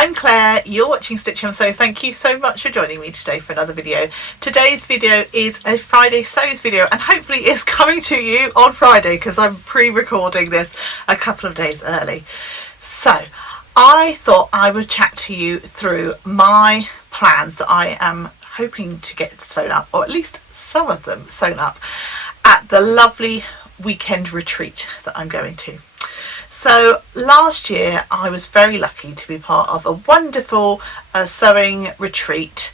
I'm Claire, you're watching Stitch Him Sew. Thank you so much for joining me today for another video. Today's video is a Friday Sews video and hopefully it's coming to you on Friday because I'm pre-recording this a couple of days early. So I thought I would chat to you through my plans that I am hoping to get sewn up, or at least some of them sewn up, at the lovely weekend retreat that I'm going to. So last year I was very lucky to be part of a wonderful sewing retreat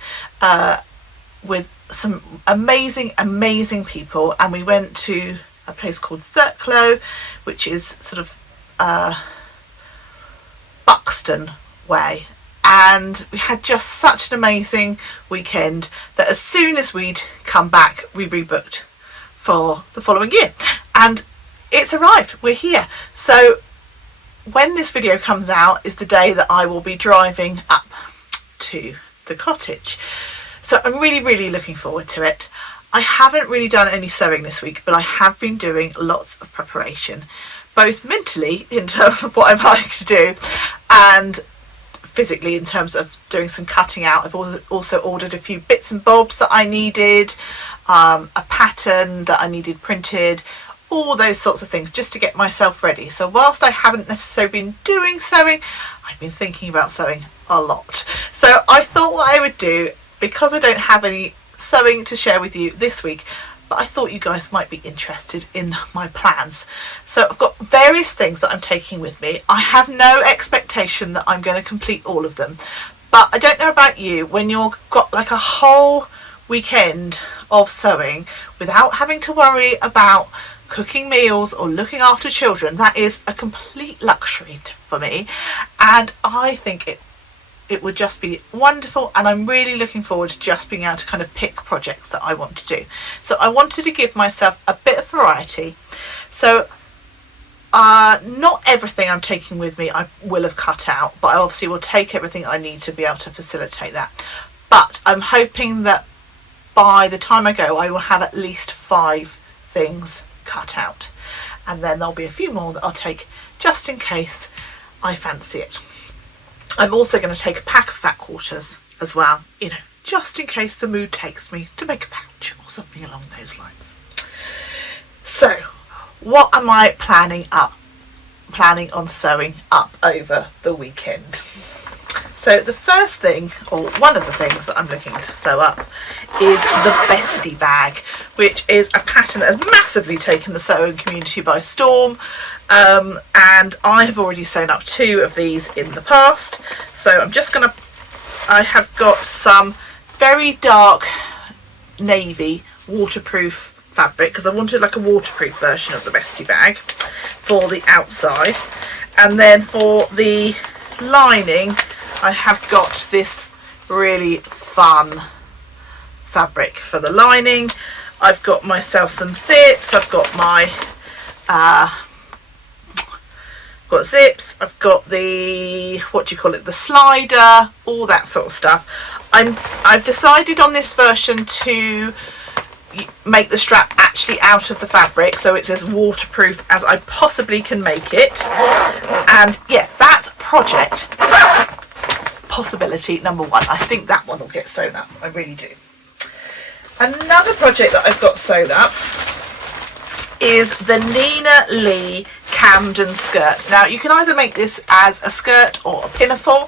with some amazing people, and we went to a place called Clare, which is sort of Buxton way, and we had just such an amazing weekend that as soon as we'd come back we rebooked for the following year, and it's arrived, we're here. So when this video comes out is the day that I will be driving up to the cottage. So I'm really looking forward to it. I haven't really done any sewing this week, but I have been doing lots of preparation, both mentally in terms of what I'm like to do and physically in terms of doing some cutting out. I've also ordered a few bits and bobs that I needed, a pattern that I needed printed, all those sorts of things just to get myself ready. So whilst I haven't necessarily been doing sewing, I've been thinking about sewing a lot. So I thought what I would do, because I don't have any sewing to share with you this week, but I thought you guys might be interested in my plans. So I've got various things that I'm taking with me. I have no expectation that I'm going to complete all of them, but I don't know about you, when you've got like a whole weekend of sewing without having to worry about cooking meals or looking after children, that is a complete luxury for me, and I think it would just be wonderful, and I'm really looking forward to just being able to kind of pick projects that I want to do. So I wanted to give myself a bit of variety. So not everything I'm taking with me I will have cut out, but I obviously will take everything I need to be able to facilitate that. But I'm hoping that by the time I go I will have at least 5 things cut out, and then there'll be a few more that I'll take just in case I fancy it. I'm also going to take a pack of fat quarters as well, you know, just in case the mood takes me to make a pouch or something along those lines. So what am I planning on sewing up over the weekend? So the first thing, or one of the things that I'm looking to sew up, is the Bestie bag, which is a pattern that has massively taken the sewing community by storm, and I have already sewn up 2 of these in the past. So I have got some very dark navy waterproof fabric, because I wanted like a waterproof version of the Bestie bag for the outside, and then for the lining I have got this really fun fabric for the lining. I've got myself some zips, I've got my zips, I've got the, what do you call it, the slider, all that sort of stuff. I've decided on this version to make the strap actually out of the fabric, so it's as waterproof as I possibly can make it. And yeah, that project, possibility number 1. I think that one will get sewn up, I really do. Another project that I've got sewn up is the Nina Lee Camden skirt. Now you can either make this as a skirt or a pinafore,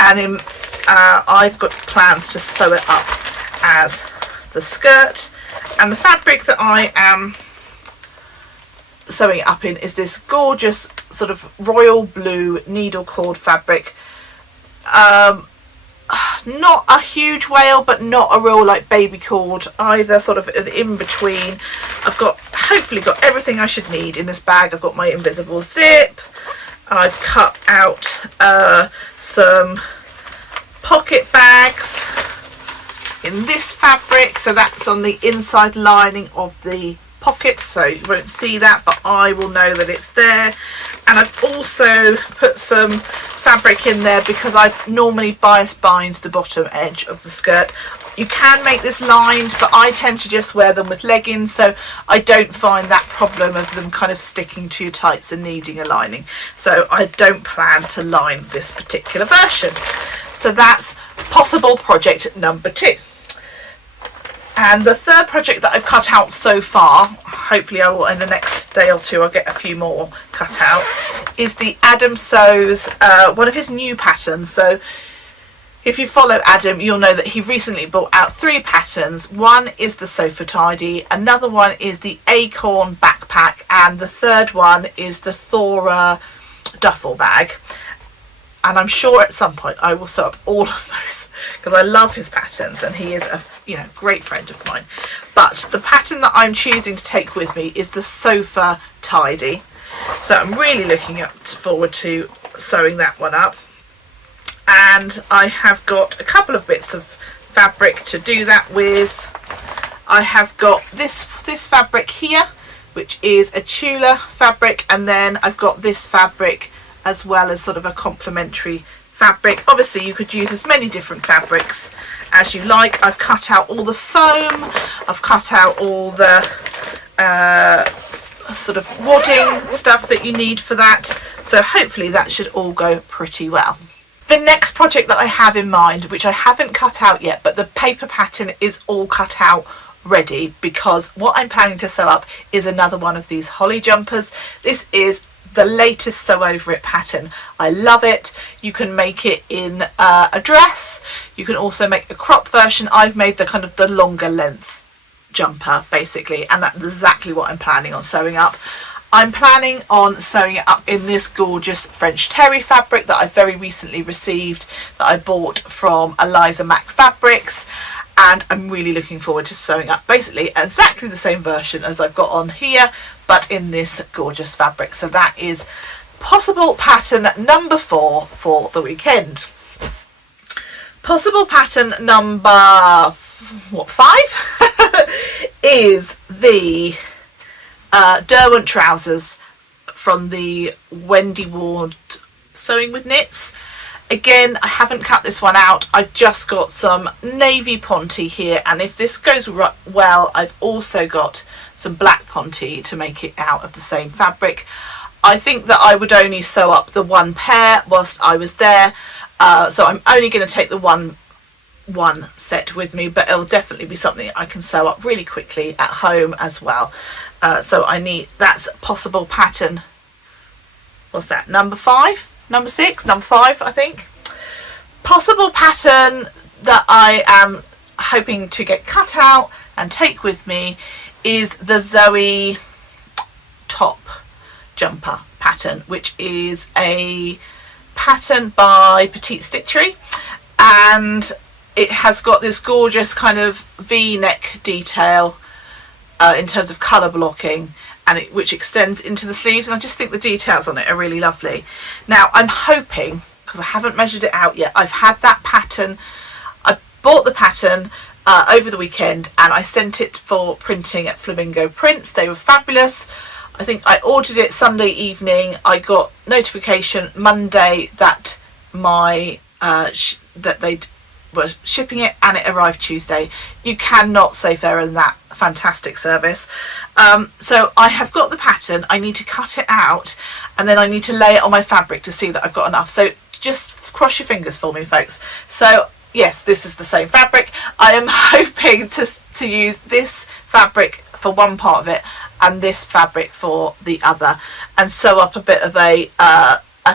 and I've got plans to sew it up as the skirt, and the fabric that I am sewing it up in is this gorgeous sort of royal blue needle cord fabric. Not a huge whale, but not a real like baby cord either, sort of an in between. I've hopefully got everything I should need in this bag. I've got my invisible zip, I've cut out some pocket bags in this fabric, so that's on the inside lining of the pocket, so you won't see that, but I will know that it's there. And I've also put some fabric in there because I normally bias bind the bottom edge of the skirt You can make this lined, but I tend to just wear them with leggings, so I don't find that problem of them kind of sticking to your tights and needing a lining. So I don't plan to line this particular version. So that's possible project number 2. And the third project that I've cut out so far, hopefully I will in the next day or two I'll get a few more cut out, is the Adam Sews, one of his new patterns. So if you follow Adam, you'll know that he recently brought out 3 patterns. One is the Sofa Tidy, another one is the Acorn backpack, and the third one is the Thora duffel bag. And I'm sure at some point I will sew up all of those because I love his patterns and he is a great friend of mine. But the pattern that I'm choosing to take with me is the Sofa Tidy. So I'm really looking forward to sewing that one up. And I have got a couple of bits of fabric to do that with. I have got this fabric here, which is a Tula fabric, and then I've got this fabric as well as sort of a complementary fabric. Obviously you could use as many different fabrics as you like. I've cut out all the foam, I've cut out all the sort of wadding stuff that you need for that, so hopefully that should all go pretty well. The next project that I have in mind, which I haven't cut out yet, but the paper pattern is all cut out ready, because what I'm planning to sew up is another one of these holly jumpers. This is the latest Sew Over It pattern. I love it. You can make it in a dress, you can also make a crop version. I've made the kind of the longer length jumper basically, and that's exactly what I'm planning on sewing up. I'm planning on sewing it up in this gorgeous French terry fabric that I very recently received, that I bought from Eliza Mac Fabrics, and I'm really looking forward to sewing up basically exactly the same version as I've got on here, but in this gorgeous fabric. So that is possible pattern number 4 for the weekend. Possible pattern number 5 is the Derwent trousers from the Wendy Ward Sewing with Knits. Again, I haven't cut this one out. I've just got some navy ponte here, and if this goes well, I've also got some black ponte to make it out of the same fabric. I think that I would only sew up the one pair whilst I was there, so I'm only going to take the one set with me, but it'll definitely be something I can sew up really quickly at home as well. So I need, that's possible pattern, what's that, number 5? Number 6? Number 5, I think. Possible pattern that I am hoping to get cut out and take with me is the Zoe top jumper pattern, which is a pattern by Petite Stitchery, and it has got this gorgeous kind of V-neck detail in terms of colour blocking, and which extends into the sleeves, and I just think the details on it are really lovely. Now I'm hoping, because I haven't measured it out yet, I've had that pattern, I bought the pattern over the weekend and I sent it for printing at Flamingo Prints. They were fabulous. I think I ordered it Sunday evening. I got notification Monday that my that they were shipping it, and it arrived Tuesday. You cannot say fairer than that. Fantastic service. So I have got the pattern. I need to cut it out, and then I need to lay it on my fabric to see that I've got enough. So just cross your fingers for me, folks. So yes, this is the same fabric. I am hoping to use this fabric for one part of it and this fabric for the other, and sew up a bit of a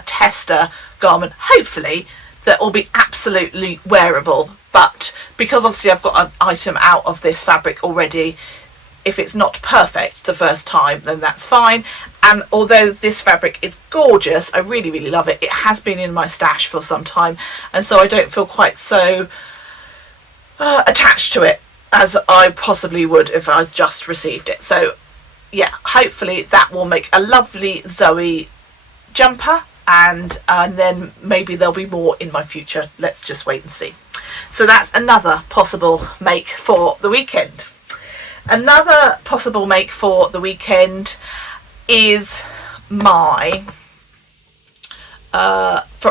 tester garment, hopefully that will be absolutely wearable. But because obviously I've got an item out of this fabric already, if it's not perfect the first time, then that's fine. And although this fabric is gorgeous, I really, really love it, it has been in my stash for some time, and so I don't feel quite so attached to it as I possibly would if I just received it. So yeah, hopefully that will make a lovely Zoe jumper, and then maybe there'll be more in my future. Let's just wait and see. So that's another possible make for the weekend. Another possible make for the weekend is my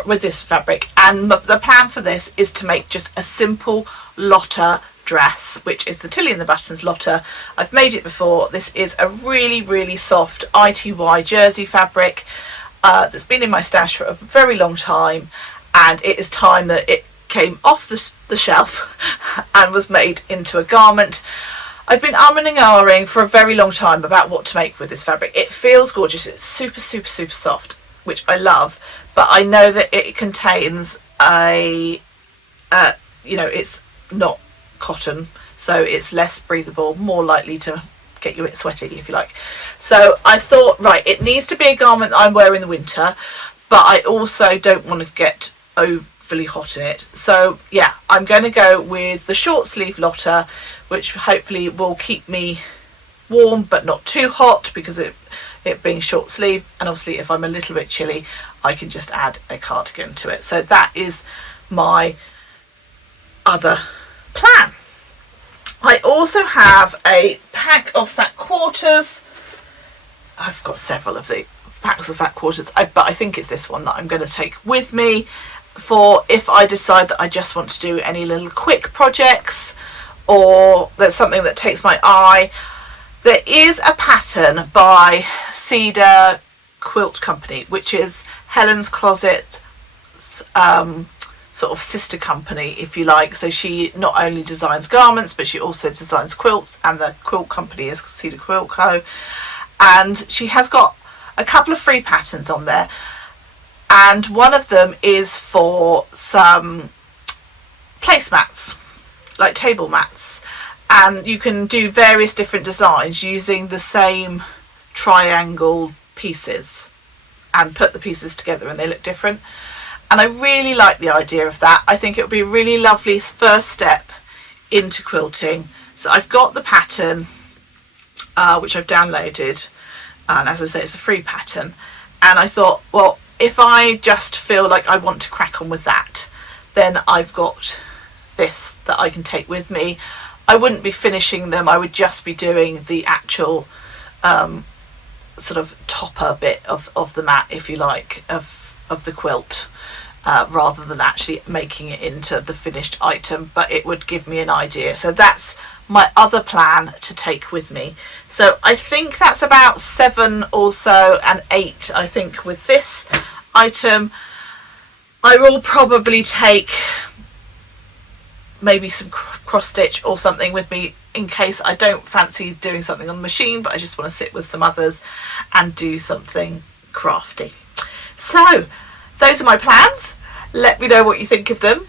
with this fabric, and the plan for this is to make just a simple Lotta dress, which is the Tilly and the Buttons Lotta. I've made it before. This is a really soft ITY jersey fabric that's been in my stash for a very long time, and it is time that it came off the shelf and was made into a garment. I've been umming and ahhing for a very long time about what to make with this fabric. It feels gorgeous. It's super soft, which I love, but I know that it contains a it's not cotton, so it's less breathable, more likely to get you a bit sweaty, if you like. So I thought, right, it needs to be a garment that I wear in the winter, but I also don't want to get overly hot in it. So yeah, I'm going to go with the short sleeve Lotta, which hopefully will keep me warm but not too hot, because it being short sleeve, and obviously if I'm a little bit chilly I can just add a cardigan to it. So that is my other plan. I also have a pack of fat quarters. I've got several of the packs of fat quarters, but I think it's this one that I'm going to take with me for if I decide that I just want to do any little quick projects, or there's something that takes my eye. There is a pattern by Cedar Quilt Company, which is Helen's Closet sort of sister company, if you like. So she not only designs garments, but she also designs quilts, and the quilt company is Cedar Quilt Co. And she has got a couple of free patterns on there, and one of them is for some placemats, like table mats, and you can do various different designs using the same triangle pieces and put the pieces together and they look different. And I really like the idea of that. I think it would be a really lovely first step into quilting. So I've got the pattern, which I've downloaded, and as I say, it's a free pattern. And I thought, well, if I just feel like I want to crack on with that, then I've got this that I can take with me. I wouldn't be finishing them, I would just be doing the actual sort of topper bit of the mat, if you like, of the quilt. Rather than actually making it into the finished item, but it would give me an idea. So that's my other plan to take with me. So I think that's about 7 or so, and 8 I think with this item. I will probably take maybe some cross stitch or something with me in case I don't fancy doing something on the machine, but I just want to sit with some others and do something crafty. So those are my plans. Let me know what you think of them.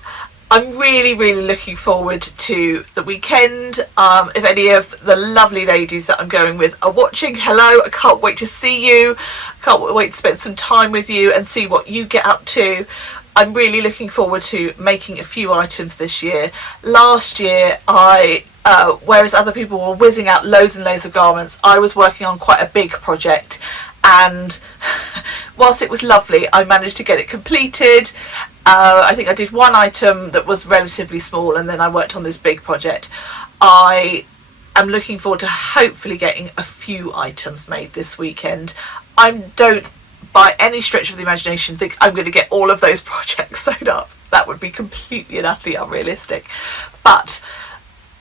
I'm really looking forward to the weekend. If any of the lovely ladies that I'm going with are watching, hello, I can't wait to see you. I can't wait to spend some time with you and see what you get up to. I'm really looking forward to making a few items this year. Last year whereas other people were whizzing out loads and loads of garments, I was working on quite a big project, and whilst it was lovely, I managed to get it completed. I think I did one item that was relatively small, and then I worked on this big project. I am looking forward to hopefully getting a few items made this weekend. I don't by any stretch of the imagination think I'm going to get all of those projects sewn up. That would be completely and utterly unrealistic, but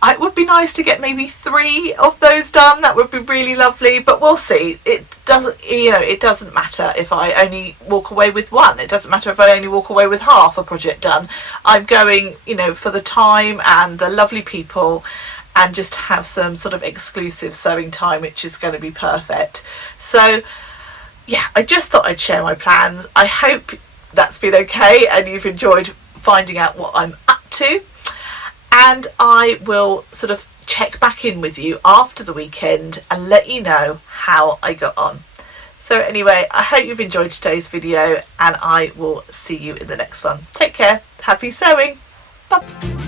it would be nice to get maybe 3 of those done. That would be really lovely, but we'll see. It doesn't matter if I only walk away with 1. It doesn't matter if I only walk away with half a project done. I'm going, for the time and the lovely people, and just have some sort of exclusive sewing time, which is going to be perfect. So yeah, I just thought I'd share my plans. I hope that's been okay and you've enjoyed finding out what I'm up to. And I will sort of check back in with you after the weekend and let you know how I got on. So anyway, I hope you've enjoyed today's video, and I will see you in the next one. Take care. Happy sewing. Bye.